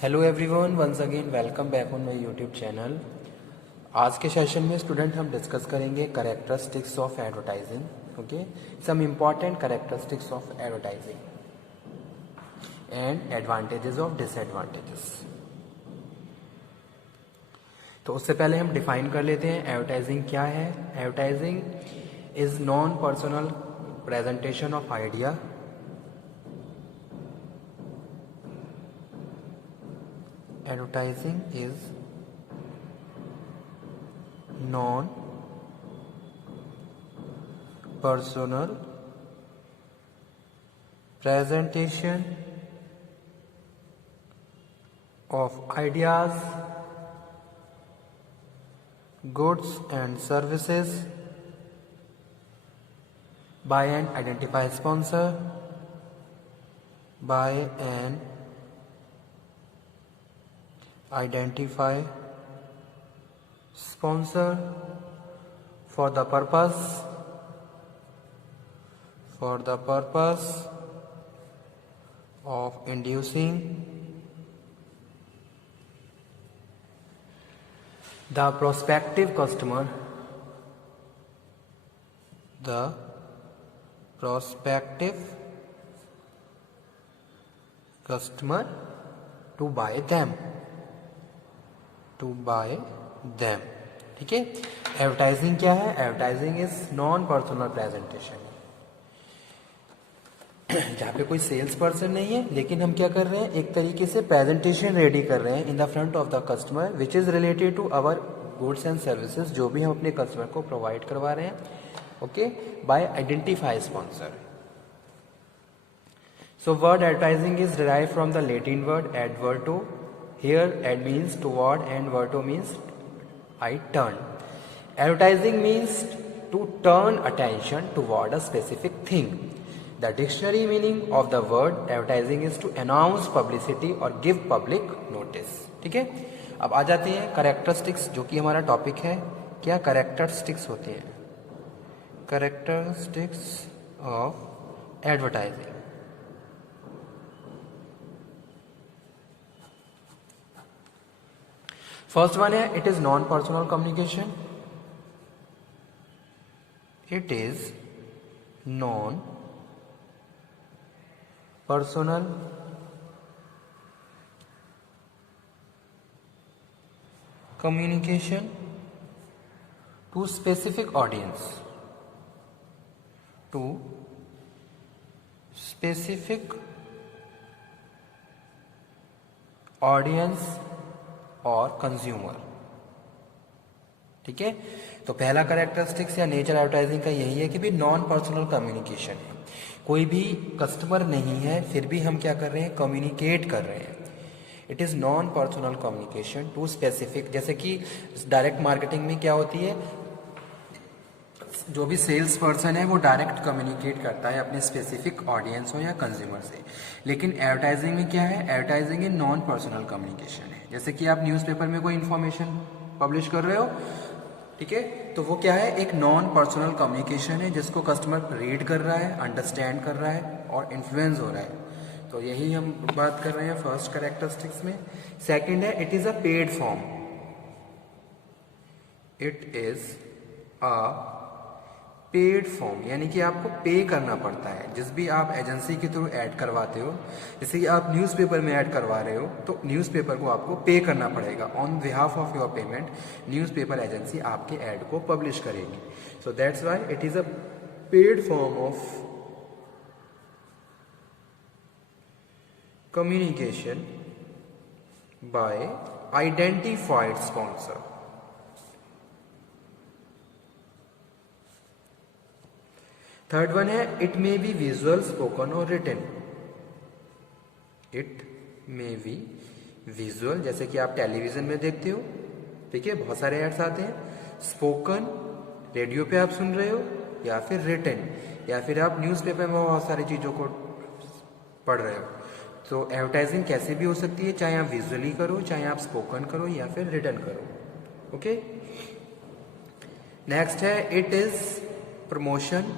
Hello everyone, once again welcome back on my YouTube channel. आज के session में student हम डिस्कस करेंगे characteristics of advertising. Okay, some important characteristics of advertising and advantages of disadvantages. तो उससे पहले हम डिफाइन कर लेते हैं एडवर्टाइजिंग क्या है। Advertising is non personal presentation of idea Advertising is non-personal presentation of ideas, goods and services by an identified sponsor, by an identify sponsor for the purpose of inducing the prospective customer to buy them। ठीक है। Advertising क्या है? Advertising is non personal presentation, जहाँ पे कोई sales person नहीं है, लेकिन हम क्या कर रहे हैं, एक तरीके से प्रेजेंटेशन रेडी कर रहे हैं in the front of the customer which is related to our goods and services, जो भी हम अपने कस्टमर को प्रोवाइड करवा रहे हैं। Okay, by identify sponsor. So word advertising is derived from the Latin word adverto. Here ad means toward and verto means I turn. Advertising means to turn attention toward a specific thing. The dictionary meaning of the word advertising is to announce publicity or give public notice। ठीक है। अब आ जाते हैं characteristics, जो कि हमारा topic है। क्या कैरेक्टरिस्टिक्स होते हैं? Characteristics of advertising. First one है, it is non personal communication. It is non personal communication to specific audience, और कंज्यूमर। ठीक है। तो पहला कैरेक्टरिस्टिक्स या नेचर एडवर्टाइजिंग का यही है कि भी नॉन पर्सनल कम्युनिकेशन है। कोई भी कस्टमर नहीं है, फिर भी हम क्या कर रहे हैं, कम्युनिकेट कर रहे हैं। It is non personal communication to specific. जैसे कि डायरेक्ट मार्केटिंग में क्या होती है, जो भी सेल्स पर्सन है वो डायरेक्ट कम्युनिकेट करता है अपने स्पेसिफिक ऑडियंस हो या कंज्यूमर से। लेकिन एडवर्टाइजिंग में क्या है, advertising in non personal communication है। जैसे कि आप न्यूज़पेपर में कोई इन्फॉर्मेशन पब्लिश कर रहे हो, ठीक है, तो वो क्या है, एक नॉन पर्सनल कम्युनिकेशन है जिसको कस्टमर रीड कर रहा है, अंडरस्टैंड कर रहा है और इन्फ्लुएंस हो रहा है। तो यही हम बात कर रहे हैं फर्स्ट कैरेक्टरिस्टिक्स में। सेकेंड है, it is a paid form. It is a paid form, यानी कि आपको पे करना पड़ता है। जिस भी आप एजेंसी के थ्रू ऐड करवाते हो, जैसे कि आप न्यूज़पेपर में ऐड करवा रहे हो, तो न्यूज़पेपर को आपको पे करना पड़ेगा। On behalf of your payment newspaper agency आपके ऐड को पब्लिश करेगी। So that's why it is a paid form of communication by identified sponsor. Third one है, it may be visual, spoken और written. It may be visual, जैसे कि आप television में देखते हो, ठीक है, बहुत सारे एड्स आते हैं। स्पोकन, रेडियो पे आप सुन रहे हो, या फिर रिटन, या फिर आप न्यूज़पेपर में बहुत सारी चीज़ों को पढ़ रहे हो। तो एडवर्टाइजिंग कैसे भी हो सकती है, चाहे आप विजुअली करो, चाहे आप स्पोकन करो, या फिर रिटन करो। ओके। नेक्स्ट है, it is promotion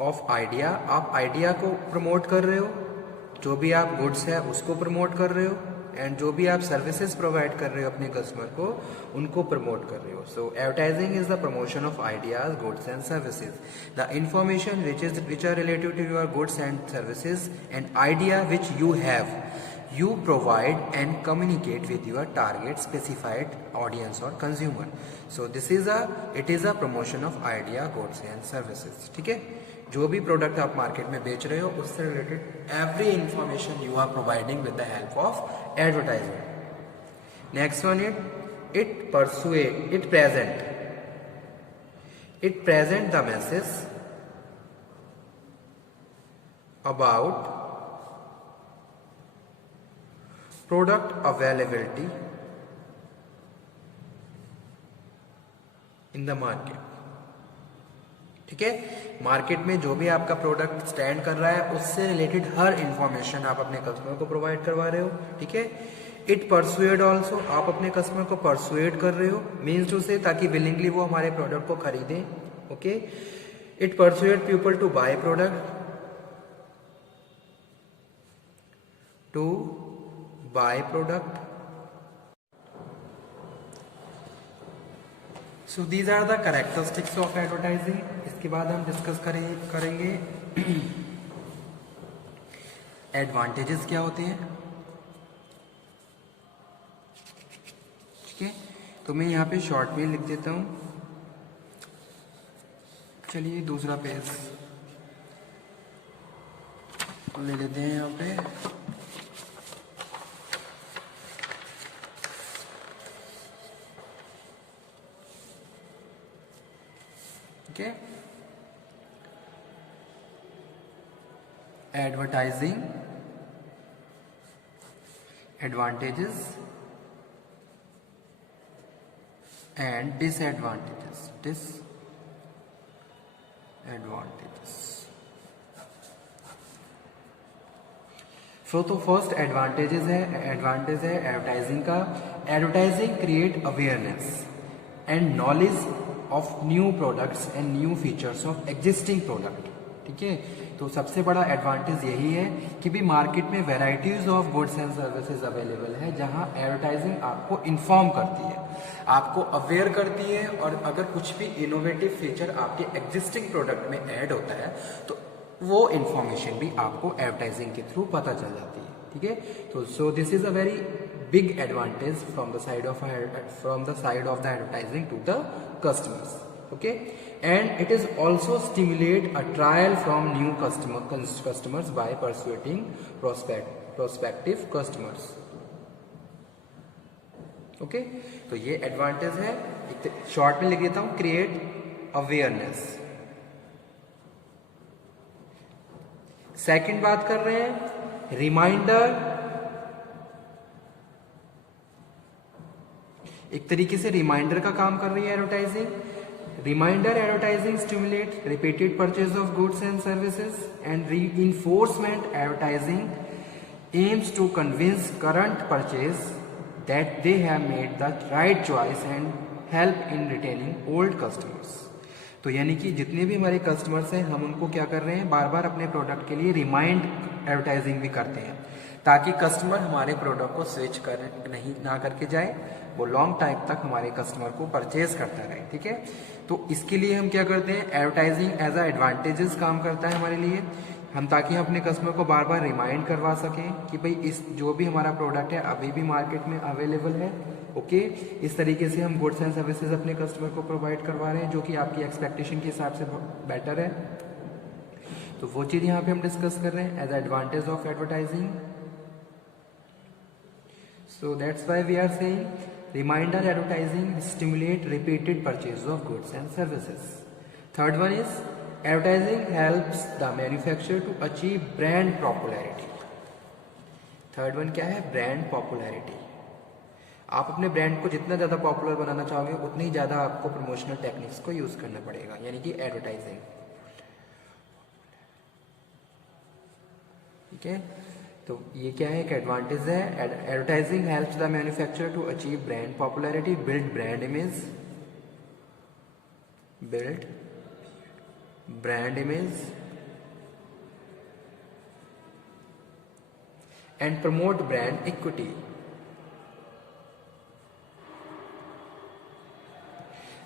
of idea. आप आइडिया को प्रमोट कर रहे हो, जो भी आप गुड्स है उसको प्रमोट कर रहे हो, एंड जो भी आप सर्विसेज प्रोवाइड कर रहे हो अपने कस्टमर को, उनको प्रमोट कर रहे हो. So advertising is the promotion of ideas, goods and services. The information which are related to your goods and services and idea which you have, you provide and communicate with your target specified audience or consumer. So it is a promotion of idea, goods and services. ठीक है, जो भी product आप market में बेच रहे हो उससे related every information you are providing with the help of advertisement. Next one it present the message about product availability in the market. ठीक है, मार्केट में जो भी आपका प्रोडक्ट स्टैंड कर रहा है उससे रिलेटेड हर इंफॉर्मेशन आप अपने कस्टमर को प्रोवाइड करवा रहे हो. ठीक है, इट परसुएड ऑल्सो, आप अपने कस्टमर को परसुएड कर रहे हो, मीन्स टू से ताकि विलिंगली वो हमारे प्रोडक्ट को खरीदें. Okay, it persuade people to buy product, to buy product. So these are the characteristics of advertising. इसके बाद हम डिस्कस करेंगे एडवांटेजेस क्या होते हैं. ठीक है, तो मैं यहाँ पे शॉर्ट में लिख देता हूँ. चलिए दूसरा पेज ले लेते हैं यहाँ पे. Okay. Advertising, advantages and disadvantages. So तो फर्स्ट एडवांटेज है एडवर्टाइजिंग का. Advertising create awareness and knowledge of new products and new features of existing product. ठीक है, तो सबसे बड़ा एडवांटेज यही है कि भी मार्केट में varieties of goods and services available है, जहां एडवर्टाइजिंग आपको इन्फॉर्म करती है, आपको अवेयर करती है, और अगर कुछ भी इनोवेटिव फीचर आपके एग्जिस्टिंग प्रोडक्ट में ऐड होता है तो वो इन्फॉर्मेशन भी आपको एडवर्टाइजिंग के थ्रू पता चल जाती है. ठीक है, तो so this is a very big advantage from the side of the advertising to the customers. Okay, and it is also stimulate a trial from new customers by persuading prospective customers. Okay, तो ये advantage है. Short में लिख देता हूं, create awareness. Second बात कर रहे हैं रिमाइंडर. एक तरीके से रिमाइंडर का काम कर रही है advertising. Reminder advertising stimulate repeated purchase of goods and services and reinforcement advertising aims to convince current purchase that they have made the right choice and help in retaining old customers. तो यानी कि जितने भी हमारे customers हैं हम उनको क्या कर रहे हैं, बार बार अपने प्रोडक्ट के लिए रिमाइंड एडवर्टाइजिंग भी करते हैं ताकि कस्टमर हमारे प्रोडक्ट को स्विच ना करके जाए, वो लॉन्ग टाइम तक हमारे कस्टमर को परचेज करता रहे. ठीक है, तो इसके लिए हम क्या करते हैं, एडवर्टाइजिंग एज अ एडवांटेजेस काम करता है हमारे लिए, हम ताकि हम अपने कस्टमर को बार बार रिमाइंड करवा सकें कि भाई इस जो भी हमारा प्रोडक्ट है अभी भी मार्केट में अवेलेबल है. ओके, इस तरीके से हम गुड्स एंड सर्विसेज अपने कस्टमर को प्रोवाइड करवा रहे हैं जो कि आपकी एक्सपेक्टेशन के हिसाब से बेटर है. तो वो चीज़ यहाँ पे हम डिस्कस कर रहे हैं as advantage of advertising. So that's why we are saying reminder advertising stimulate repeated purchase of goods and services. Third one is advertising helps the manufacturer to achieve brand popularity. Third one क्या है, brand popularity. आप अपने brand को जितना ज़्यादा popular बनाना चाहोगे उतनी ही ज़्यादा आपको प्रमोशनल टेक्निक्स को यूज़ करना पड़ेगा, यानी कि एडवर्टाइजिंग. ठीक है, तो ये क्या है, एक एडवांटेज है. Advertising helps the manufacturer to achieve brand popularity, build brand image, and promote brand equity.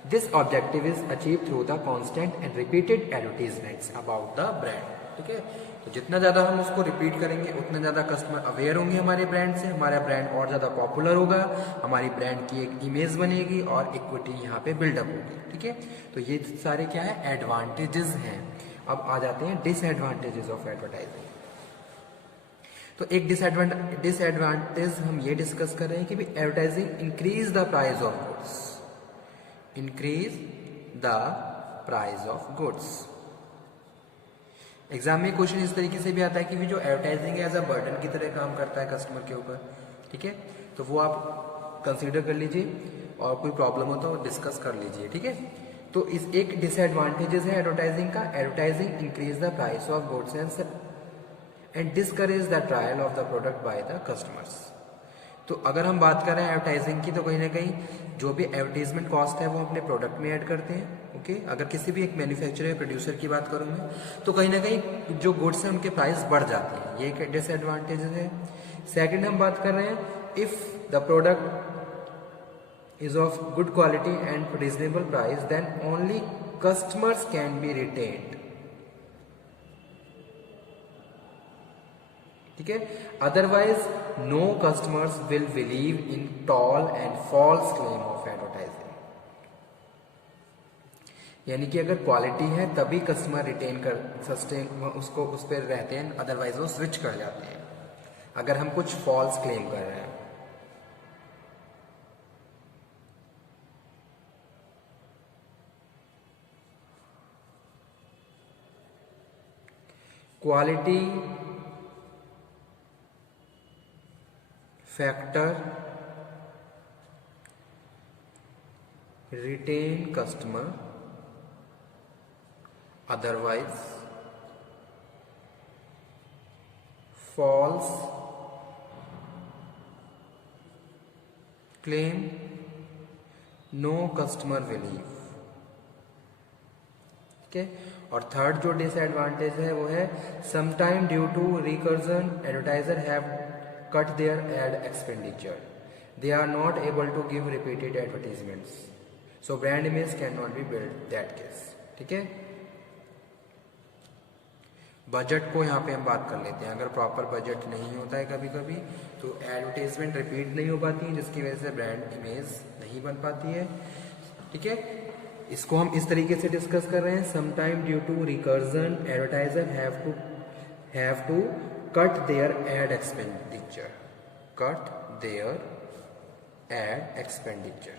This objective is achieved through the constant and repeated advertisements about the brand. ठीक है, तो जितना ज़्यादा हम उसको रिपीट करेंगे उतना ज़्यादा कस्टमर अवेयर होंगे हमारे ब्रांड से, हमारा ब्रांड और ज़्यादा पॉपुलर होगा, हमारी ब्रांड की एक इमेज बनेगी और इक्विटी यहाँ पे बिल्डअप होगी। ठीक है, तो ये सारे क्या है, एडवांटेजेस हैं। अब आ जाते हैं डिसएडवांटेजेस ऑफ एडवर्टाइजिंग। तो एक डिसएडवांटेज हम ये डिस्कस कर रहे हैं कि भी advertising increase the price of goods, increase the price of goods. Exam में क्वेश्चन इस तरीके से भी आता है कि भी जो एडवर्टाइजिंग है एज अ बर्डन की तरह काम करता है कस्टमर के ऊपर। ठीक है, तो वो आप कंसीडर कर लीजिए और कोई प्रॉब्लम हो तो डिस्कस कर लीजिए। ठीक है, तो इस एक डिसएडवांटेजेस है एडवर्टाइजिंग का, advertising increase the price of goods and discourage the trial of the product by the customers. तो अगर हम बात कर रहे हैं एडवर्टाइजिंग की, तो कहीं ना कहीं जो भी एडवर्टीजमेंट कॉस्ट है वो अपने प्रोडक्ट में ऐड करते हैं। ओके, अगर किसी भी एक मैन्युफैक्चरर या प्रोड्यूसर की बात करूँ मैं, तो कहीं ना कहीं जो गुड्स हैं उनके प्राइस बढ़ जाते हैं, ये एक डिसएडवांटेज है। सेकंड हम बात कर रहे हैं, if the product is of good quality and reasonable price then only customers can be retained. ठीक है, otherwise no customers will believe in tall and false claim of advertising. यानी कि अगर क्वालिटी है तभी कस्टमर रिटेन कर sustain उसको उस पर रहते हैं, अदरवाइज वो स्विच कर जाते हैं अगर हम कुछ फॉल्स क्लेम कर रहे हैं। Quality factor retain customer, otherwise false claim no customer believe. ठीक है, और थर्ड जो डिसएडवांटेज है वो है sometime due to recession advertiser have cut their ad expenditure, they are not able to give repeated advertisements, so brand image cannot be built that case। ठीक है, budget को यहाँ पे हम बात कर लेते हैं। अगर प्रॉपर बजट नहीं होता है कभी कभी तो एडवर्टाइजमेंट रिपीट नहीं हो पाती है, जिसकी वजह से ब्रांड इमेज नहीं बन पाती है। ठीक है, इसको हम इस तरीके से डिस्कस कर रहे हैं, sometime due to recession advertiser have to cut their ad expenditure, cut their ad expenditure,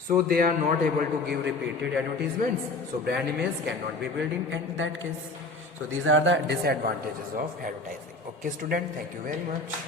so they are not able to give repeated advertisements, so brand image cannot be built in that case. So these are the disadvantages of advertising. Okay student, thank you very much.